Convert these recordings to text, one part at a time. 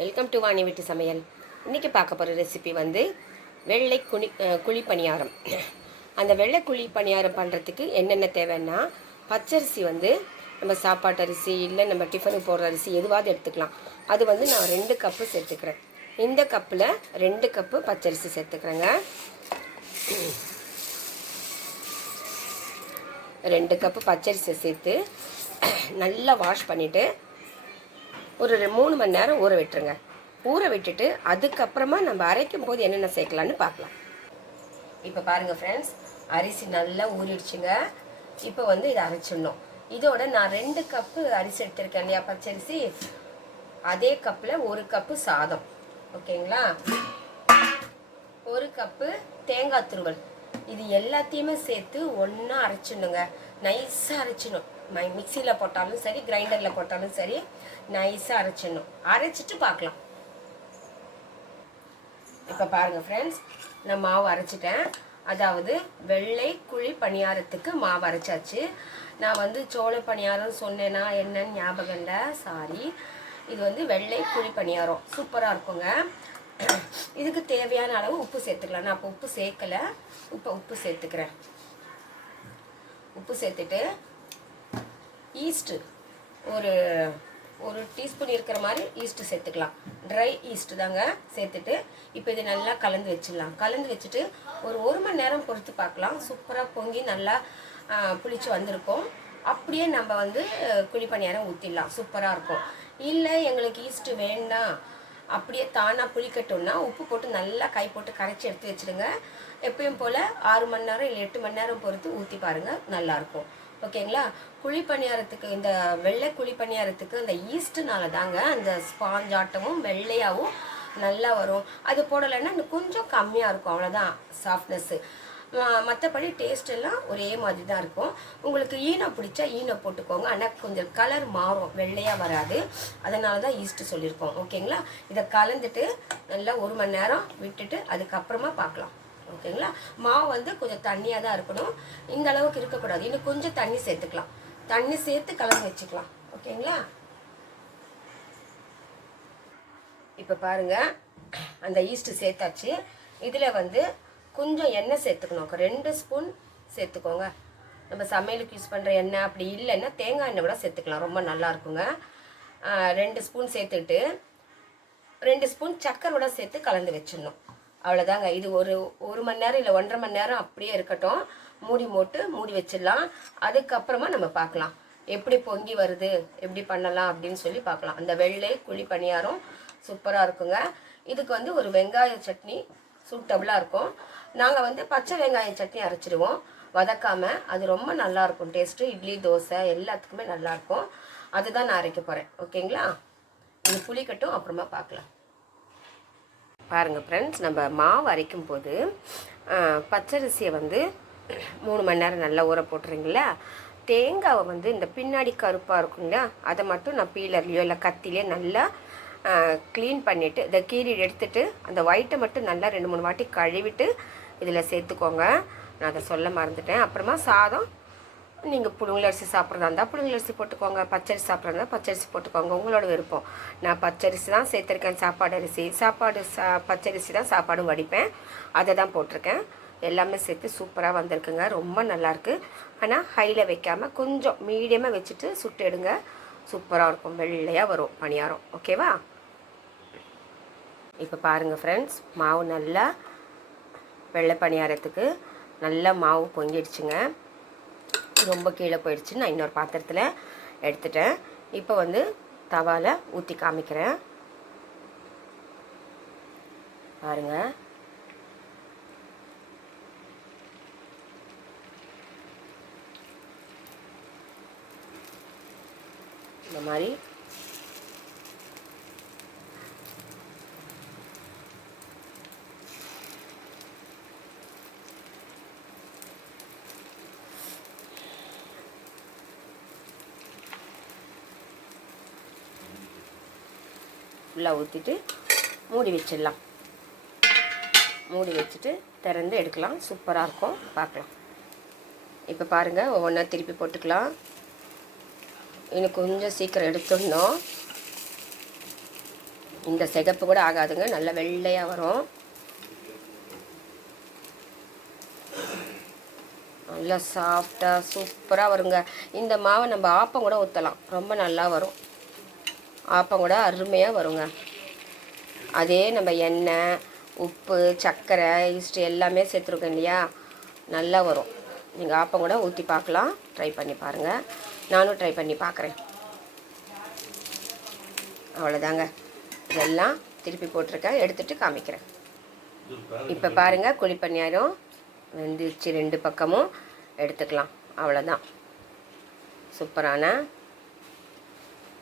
Welcome to Vani வீட்டு சமையல். இன்றைக்கி பார்க்க போகிற ரெசிபி வந்து வெள்ளை குழி குழி பணியாரம். அந்த வெள்ளை குழி பணியாரம் பண்ணுறதுக்கு என்னென்ன தேவைன்னா பச்சரிசி வந்து நம்ம சாப்பாட்டு அரிசி இல்லை நம்ம டிஃபனுக்கு போடுற அரிசி எதுவாவது எடுத்துக்கலாம். அது வந்து நான் ரெண்டு கப்பு சேர்த்துக்கிறேன். இந்த கப்பில் ரெண்டு கப்பு பச்சரிசி சேர்த்துக்கிறேங்க. ரெண்டு கப்பு பச்சரிசி சேர்த்து நல்லா வாஷ் பண்ணிவிட்டு ஒரு மூணு மணி நேரம் ஊற விட்டுருங்க. ஊற விட்டுட்டு அதுக்கப்புறமா நம்ம அரைக்கும் போது என்னென்ன சேர்க்கலான்னு பார்க்கலாம். இப்போ பாருங்கள் ஃப்ரெண்ட்ஸ் அரிசி நல்லா ஊறிடுச்சுங்க. இப்போ வந்து இதை அரைச்சிடணும். இதோட நான் ரெண்டு கப்பு அரிசி எடுத்திருக்கேன் இல்லையா பச்சரிசி? அதே கப்பில் ஒரு கப்பு சாதம். ஓகேங்களா ஒரு கப்பு தேங்காய் துருவல். இது எல்லாத்தையுமே சேர்த்து ஒன்றா அரைச்சிடணுங்க. நைஸாக அரைச்சிடணும். மிக்சியில் போட்டாலும் சரி கிரைண்டரில் போட்டாலும் சரி நைஸாக அரைச்சிடணும். அரைச்சிட்டு பார்க்கலாம். இப்போ பாருங்கள் ஃப்ரெண்ட்ஸ் நான் மாவு அரைச்சிட்டேன். அதாவது வெள்ளை குழி பணியாரத்துக்கு மாவு அரைச்சாச்சு. நான் வந்து சோள பணியாரம் சொன்னேன்னா என்னன்னு ஞாபகம் இல்லை சாரி இது வந்து வெள்ளை குழி பணியாரம். சூப்பராக இருக்குங்க. இதுக்கு தேவையான அளவு உப்பு சேர்த்துக்கலாம். நான் இப்போ உப்பு சேர்க்கலை. இப்போ உப்பு சேர்த்துக்கிறேன். உப்பு சேர்த்துட்டு ஈஸ்ட்டு. ஒரு ஒரு டீஸ்பூன் இருக்கிற மாதிரி ஈஸ்ட்டு சேர்த்துக்கலாம். ட்ரை ஈஸ்ட்டு தாங்க சேர்த்துட்டு இப்போ இது நல்லா கலந்து வச்சிடலாம். கலந்து வச்சுட்டு ஒரு ஒரு மணி நேரம் பொறுத்து பார்க்கலாம். சூப்பராக பொங்கி நல்லா புளிச்சு வந்திருக்கும். அப்படியே நம்ம வந்து குழி பணியாரம் ஊற்றிடலாம் சூப்பராக இருக்கும். இல்லை எங்களுக்கு ஈஸ்ட்டு வேண்டாம். அப்படியே தானாக புளிக்கட்டும்னா உப்பு போட்டு நல்லா கை போட்டு கரைச்சி எடுத்து வச்சிடுங்க. எப்பயும் போல் ஆறு மணி நேரம் இல்லை எட்டு மணி நேரம் பொறுத்து ஊற்றி பாருங்கள் நல்லாயிருக்கும். ஓகேங்களா? குழி பணியாரத்துக்கு இந்த வெள்ளை குழி பணியாரத்துக்கு இந்த ஈஸ்ட்டுனால தாங்க அந்த ஸ்பாஞ்ச் ஆட்டமும் வெள்ளையாகவும் நல்லா வரும். அது போடலைன்னா இன்னும் கொஞ்சம் கம்மியாக இருக்கும் அவ்வளோதான் சாஃப்ட்னஸ்ஸு மற்றபடி டேஸ்ட் எல்லாம் ஒரே மாதிரி தான் இருக்கும். உங்களுக்கு ஈனோ பிடிச்சா ஈனோ போட்டுக்கோங்க. ஆனால் கொஞ்சம் கலர் மாறும். வெள்ளையாக வராது. அதனால தான் ஈஸ்ட்டு சொல்லியிருக்கோம் ஓகேங்களா இதை கலந்துட்டு நல்லா ஒரு மணி நேரம் விட்டுட்டு அதுக்கப்புறமா பார்க்கலாம். ஓகேங்களா மாவு வந்து கொஞ்சம் தண்ணியாக தான் இருக்கணும். இந்த அளவுக்கு இருக்கக்கூடாது. இன்னும் கொஞ்சம் தண்ணி சேர்த்துக்கலாம். தண்ணி சேர்த்து கலந்து வச்சுக்கலாம். ஓகேங்களா இப்போ பாருங்கள் அந்த ஈஸ்ட்டு சேர்த்தாச்சு. இதில் வந்து கொஞ்சம் எண்ணெய் சேர்த்துக்கணும். ரெண்டு ஸ்பூன் சேர்த்துக்கோங்க. நம்ம சமையலுக்கு யூஸ் பண்ணுற எண்ணெய் அப்படி இல்லைன்னா தேங்காய் எண்ணெய் கூட சேர்த்துக்கலாம். ரொம்ப நல்லா இருக்குங்க. ரெண்டு ஸ்பூன் சேர்த்துக்கிட்டு ரெண்டு ஸ்பூன் சக்கரோட சேர்த்து கலந்து வச்சிடணும். அவ்வளோதாங்க இது ஒரு ஒரு மணி நேரம் இல்லை ஒன்றரை மணி நேரம் அப்படியே இருக்கட்டும். மூடி போட்டு மூடி வச்சிடலாம். அதுக்கப்புறமா நம்ம பார்க்கலாம். எப்படி பொங்கி வருது எப்படி பண்ணலாம் அப்படின்னு சொல்லி பார்க்கலாம். அந்த வெள்ளை குழி பணியாரம் சூப்பராக இருக்குங்க. இதுக்கு வந்து ஒரு வெங்காய சட்னி சூட்டபுளாக இருக்கும். நாங்கள் வந்து பச்சை வெங்காய சட்னி அரைச்சிடுவோம் வதக்காமல் அது ரொம்ப நல்லாயிருக்கும் டேஸ்ட்டு இட்லி தோசை எல்லாத்துக்குமே நல்லா இருக்கும். அதுதான் நான் அரைக்க போகிறேன் ஓகேங்களா? இது புளிக்கட்டும் அப்புறமா பார்க்கலாம். பாருங்கள் ஃப்ரெண்ட்ஸ் நம்ம மாவு அரைக்கும் போது பச்சரிசியை வந்து மூணு மணி நேரம் நல்லா ஊற போட்டுறீங்களா? தேங்காவை வந்து இந்த பின்னாடி கருப்பாக இருக்குங்களா அதை மட்டும் நான் பீலர்லையோ இல்லை கத்திலையோ நல்லா க்ளீன் பண்ணிவிட்டு இதை கீறி எடுத்துட்டு அந்த ஒயிட்டை மட்டும் நல்லா ரெண்டு மூணு வாட்டி கழுவிட்டு இதில் சேர்த்துக்கோங்க. நான் அதை சொல்ல மறந்துட்டேன். அப்புறமா சாதம் நீங்கள் புழுங்கலரிசி சாப்பிட்றதா இருந்தால் புழுங்கலரிசி போட்டுக்கோங்க. பச்சரிசி சாப்பிட்றதா பச்சரிசி போட்டுக்கோங்க. உங்களோட விருப்பம். நான் பச்சரிசி தான் சேர்த்துருக்கேன். சாப்பாடு அரிசி சாப்பாடு சா பச்சரிசி தான் சாப்பாடும் வடிப்பேன். அதை தான் போட்டிருக்கேன். எல்லாமே சேர்த்து சூப்பராக வந்திருக்குங்க. ரொம்ப நல்லாயிருக்கு ஆனால் ஹையில் வைக்காமல் கொஞ்சம் மீடியமாக வச்சுட்டு சுட்டு எடுங்க. சூப்பராக இருக்கும். வெள்ளையாக வரும் பணியாரம். ஓகேவா? இப்போ பாருங்கள் ஃப்ரெண்ட்ஸ் மாவு நல்லா வெள்ளை பணியாரத்துக்கு நல்லா மாவு பொங்கிடுச்சுங்க. ரொம்ப கீழே போயிடுச்சு. நான் இன்னொரு பாத்திரத்தில் எடுத்துட்டேன். இப்போ வந்து தவால ஊற்றி காமிக்கிறேன். பாருங்க. இந்த மாதிரி ஃபுல்லாக ஊற்றிட்டு மூடி வச்சிடலாம். மூடி வச்சுட்டு திறந்து எடுக்கலாம். சூப்பராக இருக்கும். பார்க்கலாம். இப்போ பாருங்கள் ஒவ்வொன்றா திருப்பி போட்டுக்கலாம். இன்னும் கொஞ்சம் சீக்கிரம் எடுத்துடணும். இந்த சிகப்பு கூட ஆகாதுங்க. நல்ல வெள்ளையாக வரும். நல்லா சாஃப்டாக சூப்பராக வருங்க. இந்த மாவை நம்ம ஆப்பம் கூட ஊற்றலாம் ரொம்ப நல்லா வரும். ஆப்பம் கூட அருமையாக வருங்க. அதே நம்ம எண்ணெய் உப்பு சர்க்கரை ஈஸ்ட் எல்லாமே சேர்த்துருக்கோம் இல்லையா? நல்லா வரும். நீங்கள் ஆப்பம் கூட ஊற்றி பார்க்கலாம். ட்ரை பண்ணி பாருங்கள் நானும் ட்ரை பண்ணி பார்க்குறேன். அவ்வளோதாங்க இதெல்லாம் திருப்பி போட்டிருக்கேன். எடுத்துகிட்டு காமிக்கிறேன். இப்போ பாருங்கள் குழிப்பணியாரம் வெந்துச்சு ரெண்டு பக்கமும். எடுத்துக்கலாம். அவ்வளோதான் சூப்பரான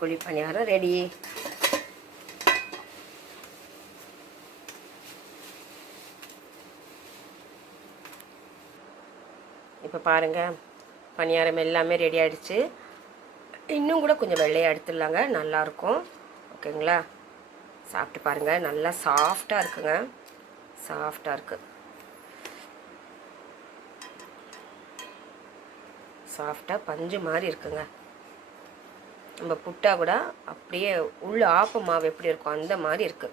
குழிப்பணியாரம் ரெடி. இப்போ பாருங்கள் பணியாரம் எல்லாமே ரெடி ஆகிடுச்சு இன்னும் கூட கொஞ்சம் வெள்ளையாக எடுத்துடலாங்க நல்லாயிருக்கும் ஓகேங்களா? சாப்பிட்டு பாருங்கள் நல்லா சாஃப்டாக இருக்குங்க. சாஃப்டாக இருக்குது சாஃப்டாக பஞ்சு மாதிரி இருக்குங்க. நம்ம புட்டா கூட அப்படியே உள்ள ஆப்ப மாவு எப்படி இருக்கும் அந்த மாதிரி இருக்கு.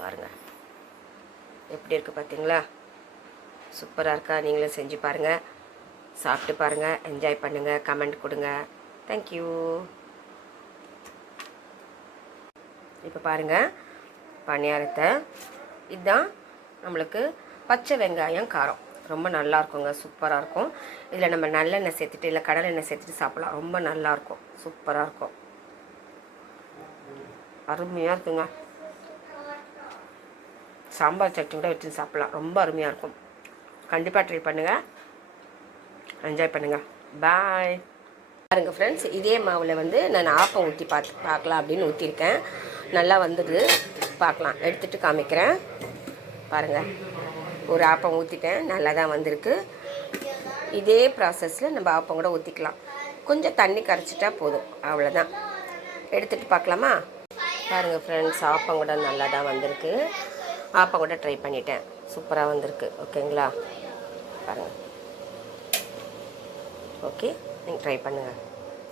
பாருங்க. எப்படி இருக்கு பார்த்தீங்களா சூப்பராக இருக்கா? நீங்களும் செஞ்சு பாருங்கள் சாப்பிட்டு பாருங்கள் என்ஜாய் பண்ணுங்கள் கமெண்ட் கொடுங்க. தேங்க்யூ இப்போ பாருங்கள் பணியாரத்தை. இதுதான் நம்மளுக்கு பச்சை வெங்காயம் காரம். ரொம்ப நல்லா இருக்குங்க சூப்பராக இருக்கும் இதில் நம்ம நல்லெண்ணெய் சேர்த்துட்டு இல்லை கடலெண்ணெய் சேர்த்துட்டு சாப்பிடலாம். ரொம்ப நல்லாயிருக்கும் சூப்பராக இருக்கும் அருமையாக இருக்குங்க. சாம்பார் சட்னி கூட வச்சு சாப்பிடலாம். ரொம்ப அருமையாக இருக்கும் கண்டிப்பாக ட்ரை பண்ணுங்கள் என்ஜாய் பண்ணுங்கள் பாய் பாருங்கள் ஃப்ரெண்ட்ஸ் இதே மாவில் வந்து நான் ஆப்பம் ஊற்றி பார்த்து பார்க்கலாம் அப்படின்னு ஊற்றிருக்கேன் நல்லா வந்துடுது பார்க்கலாம். எடுத்துகிட்டு காமிக்கிறேன். பாருங்கள் ஒரு ஆப்பம் ஊற்றிட்டேன் நல்லா தான் வந்திருக்கு. இதே ப்ராசஸில் நம்ம ஆப்பம் கூட ஊற்றிக்கலாம் கொஞ்சம் தண்ணி கரைச்சிட்டா போதும். அவ்வளோதான் எடுத்துகிட்டு பார்க்கலாமா? பாருங்கள் ஃப்ரெண்ட்ஸ் ஆப்பம் கூட நல்லா தான் வந்திருக்கு ஆப்பம் கூட ட்ரை பண்ணிட்டேன். சூப்பராக வந்திருக்கு. ஓகேங்களா பாருங்கள் ஓகே நீங்கள் ட்ரை பண்ணுங்கள்